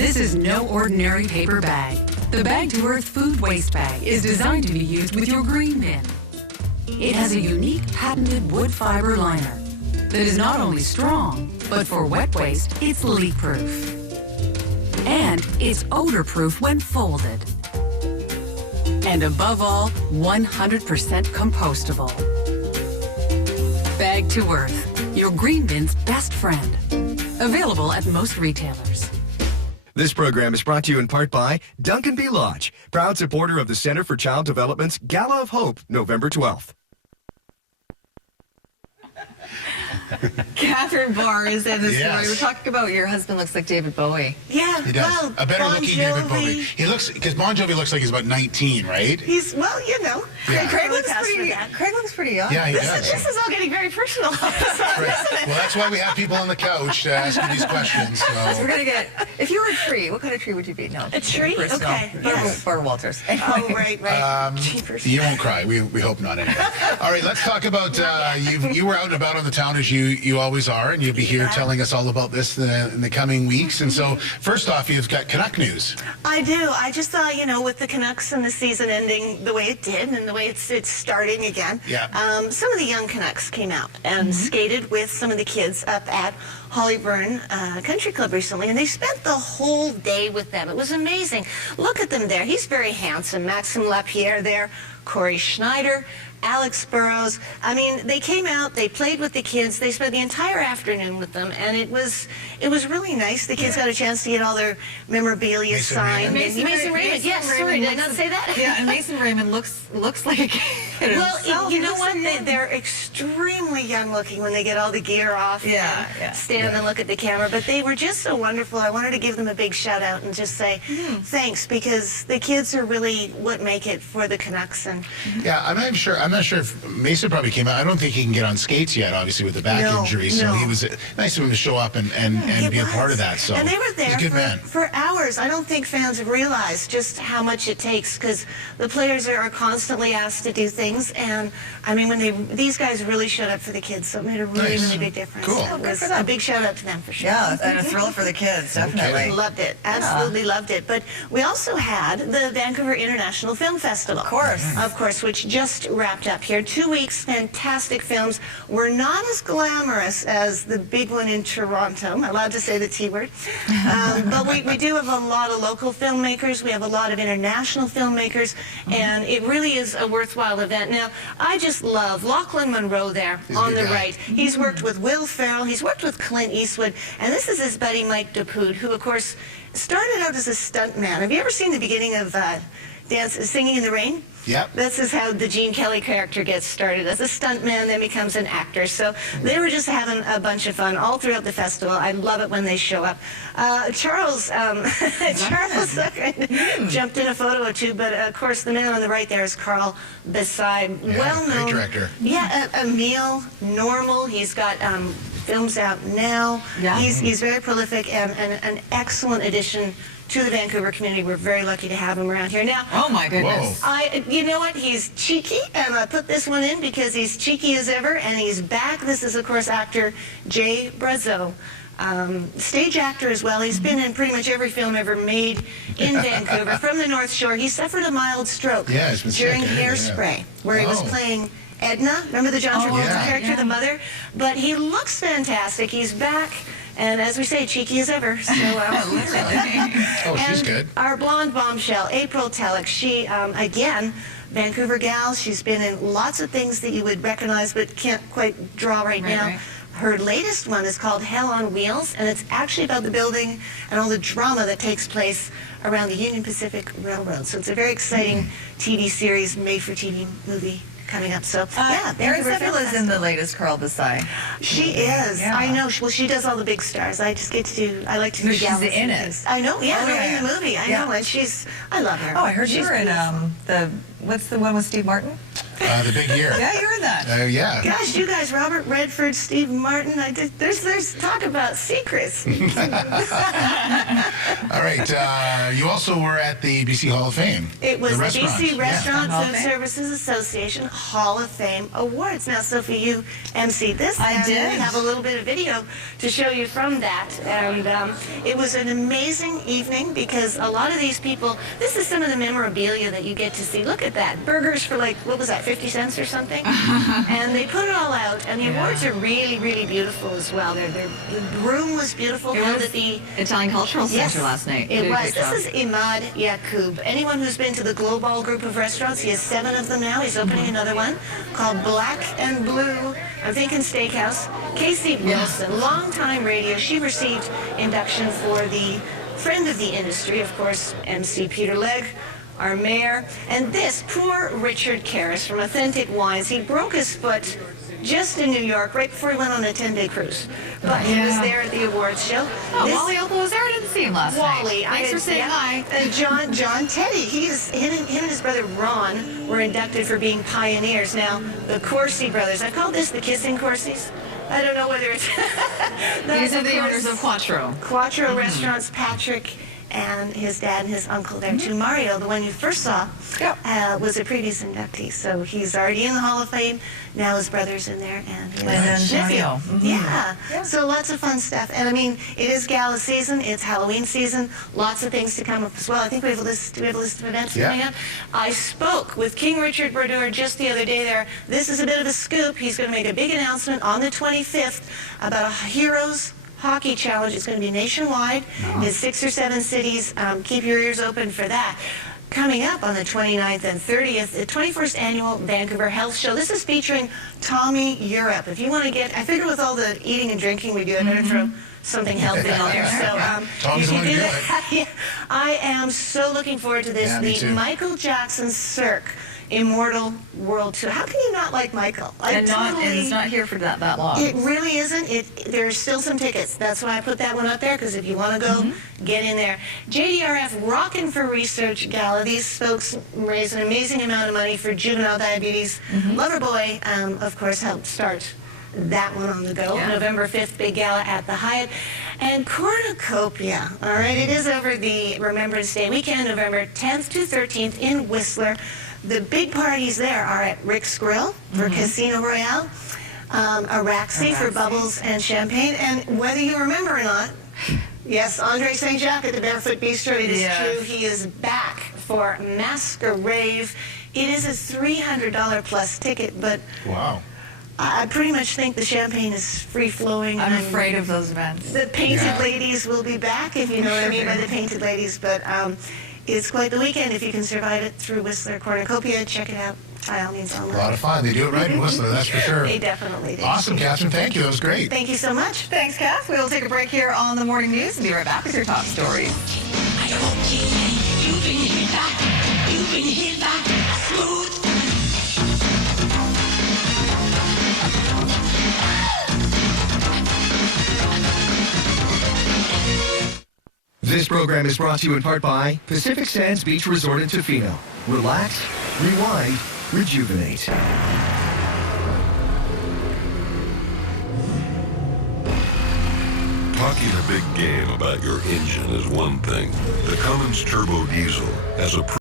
This is no ordinary paper bag. The Bag to Earth food waste bag is designed to be used with your green bin. It has a unique patented wood fiber liner that is not only strong, but for wet waste, it's leak-proof. And it's odor-proof when folded. And above all, 100% compostable. Bag to Earth, your green bin's best friend. Available at most retailers. This program is brought to you in part by Duncan B. Lodge, proud supporter of the Center for Child Development's Gala of Hope, November 12th. Catherine Barr is in this Yes. story. We're talking about your husband looks like David Bowie. Yeah, He does. well, A better Bon looking David Jovi. Bowie. He looks, because Bon Jovi looks like he's about 19, right? He's, well, you know. Yeah. Craig looks Pass for pretty. that. Craig looks pretty young. Yeah, he This does. is all getting very personal. Right. Well, that's why we have people on the couch to ask you these questions. So we're So. gonna get. If you were a tree, what kind of tree would you be? No, A tree? personal. Okay, yes. Barr Walters. Oh, right. Jeepers. You won't cry. We hope not. Anyway. All right, let's talk about you were out and about on the town as you always are, and you'll be here telling us all about this in the coming weeks. And so, first off, you've got Canuck news. I do. I just thought, you know, with the Canucks and the season ending the way it did and the way it's starting again, Yeah. Some of the young Canucks came out and skated with some of the kids up at Hollyburn Country Club recently, and they spent the whole day with them. It was amazing. Look at them there. He's very handsome. Maxime Lapierre there, Corey Schneider, Alex Burrows. I mean, they came out, they played with the kids, they spent the entire afternoon with them, and it was really nice. The kids got a chance to get all their memorabilia Mason signed. Raymond. Mason Raymond, yes, sorry, did I not say that? Yeah, and Mason Raymond looks like a kid himself. Well, you know He what? looks so young. They're extremely young looking when they get all the gear off. Yeah, and yeah. stand and look at the camera. But they were just so wonderful. I wanted to give them a big shout out and just say thanks, because the kids are really what make it for the Canucks. And Yeah, I'm not sure if Mason probably came out. I don't think he can get on skates yet, obviously, with the back No, injury. So no. he was nice of him to show up and It be a part was. of that. So and they were he's there a good man. for hours. I don't think fans have realized just how much it takes, because the players are constantly asked to do things. And I mean, these guys really showed up for the kids, so it made a really, Nice. really big difference. Cool. So it Good was for them. a big shout out to them for sure. Yeah, and a thrill for the kids, definitely. Loved it. Absolutely loved it. But we also had the Vancouver International Film Festival. Of course, which just wrapped up here. 2 weeks, fantastic films. Were not as glamorous as the big one in Toronto. I'm allowed to say the T word. But we do have a lot of local filmmakers. We have a lot of international filmmakers. And it really is a worthwhile event. Now, I just love Lachlan Monroe there He's a on good the guy. right. He's worked with Will Ferrell. He's worked with Clint Eastwood. And this is his buddy Mike DePude, who, of course, started out as a stuntman. Have you ever seen the beginning of Singing in the Rain? Yep. This is how the Gene Kelly character gets started, as a stuntman, then becomes an actor. So they were just having a bunch of fun all throughout the festival. I love it when they show up. Charles jumped in a photo or two, but of course the man on the right there is Carl Beside, Yeah, well-known great director. Yeah, Emile, Normal. He's got films out now. Yeah. He's very prolific and an excellent addition to the Vancouver community. We're very lucky to have him around here. Now, Oh my goodness. you know what? He's cheeky, and I put this one in because he's cheeky as ever, and he's back. This is, of course, actor Jay Brazeau. Stage actor as well. He's been in pretty much every film ever made in Vancouver. From the North Shore. He suffered a mild stroke Yeah, he's been sick, during yeah. Hairspray, where he was Oh. playing Edna. Remember the John Travolta yeah. character, the mother? But he looks fantastic. He's back. And as we say, cheeky as ever. So, Oh, she's and good. our blonde bombshell, April Telek, she, again, Vancouver gal. She's been in lots of things that you would recognize but can't quite draw right now. right. Her latest one is called Hell on Wheels, and it's actually about the building and all the drama that takes place around the Union Pacific Railroad. So it's a very exciting TV series, made-for-TV movie coming up. So, yeah. Erin Vancouver Film Sepul is in Festival. the latest Carl Beside. She is. Yeah. I know. Well, she does all the big stars. I just get to do, I like to do She's galaxies in and it. things. I know. Yeah, Oh, no, yeah. in the movie. I Yeah. know. And I love her. Oh, I heard you She's were in beautiful. what's the one with Steve Martin? The Big Year. Yeah, you're in that. Yeah. Gosh, you guys, Robert Redford, Steve Martin, there's talk about secrets. All right. You also were at the BC Hall of Fame. It was the restaurant. BC Restaurant Hall of Food Fame. Services Association Hall of Fame Awards. Now, Sophie, you emceed this. I and did. We have a little bit of video to show you from that. And it was an amazing evening because a lot of these people, this is some of the memorabilia that you get to see. Look at that. Burgers for like, what was that, 50 cents or something? And they put it all out. And the awards are really, really beautiful as well. The room was beautiful. It held was at the Italian Cultural Center last night. Did It a was. great job. This is Imad Yacoub. Anyone who's been to the Global group of restaurants, he has 7 of them now. He's opening another one called Black and Blue. I'm thinking Steakhouse. Casey Wilson, longtime radio. She received induction for the friend of the industry, of course, MC Peter Legg, our mayor. And this poor Richard Karras from Authentic Wines, he broke his foot just in New York right before he went on a 10-day cruise. But he was there at the awards show. Oh, This- Wally Opal was there. I didn't see him last night. Wally, Thanks for saying hi. And John Teddy, him and his brother Ron were inducted for being pioneers. Now, the Corsi brothers, I call this the kissing Corsis. I don't know whether it's... These are the owners of Quattro. Quattro Restaurants, Patrick and his dad and his uncle there too. Mario, the one you first saw, was a previous inductee. So he's already in the Hall of Fame. Now his brother's in there. And his then nephew. Mario. Yeah. So lots of fun stuff. And I mean, it is gala season. It's Halloween season. Lots of things to come up as well. I think we have a list of events coming up. I spoke with King Richard Brodeur just the other day there. This is a bit of a scoop. He's going to make a big announcement on the 25th about a Heroes Hockey Challenge. It's going to be nationwide in 6 or 7 cities. Keep your ears open for that. Coming up on the 29th and 30th, the 21st Annual Vancouver Health Show. This is featuring Tommy Europe. If you want to get, I figure with all the eating and drinking we do, I better throw something healthy on there. So Tommy's you the one can to do do that. Yeah. I am so looking forward to this. Yeah, me the too. Michael Jackson Cirque Immortal World Tour. How can you not like Michael? And it's not here for that long. It really isn't. There's still some tickets. That's why I put that one up there, because if you want to go, get in there. JDRF Rockin for Research Gala. These folks raise an amazing amount of money for juvenile diabetes. Loverboy, of course, helped start that one on the go. Yeah. November 5th, big gala at the Hyatt. And Cornucopia, all right, it is over the Remembrance Day weekend, November 10th to 13th in Whistler. The big parties there are at Rick's Grill for Casino Royale, Araxi for Bubbles and Champagne, and whether you remember or not, yes, Andre St. Jacques at the Barefoot Bistro, it is true, he is back for Masquerade. It is a $300 plus ticket, but Wow. I pretty much think the champagne is free-flowing. I'm and afraid of those events. the Painted Ladies will be back, if you know what I mean by the Painted Ladies, but it's quite the weekend. If you can survive it through Whistler Cornucopia, check it out by all means A online. lot of fun. They do it right in Whistler, that's for sure. They definitely do. Awesome, Catherine. Thank you. That was great. Thank you so much. Thanks, Kath. We will take a break here on the morning news and be right back with your top stories. You've been hit back. You've been hit back. Smooth. This program is brought to you in part by Pacific Sands Beach Resort in Tofino. Relax, rewind, rejuvenate. Talking a big game about your engine is one thing. The Cummins Turbo Diesel has a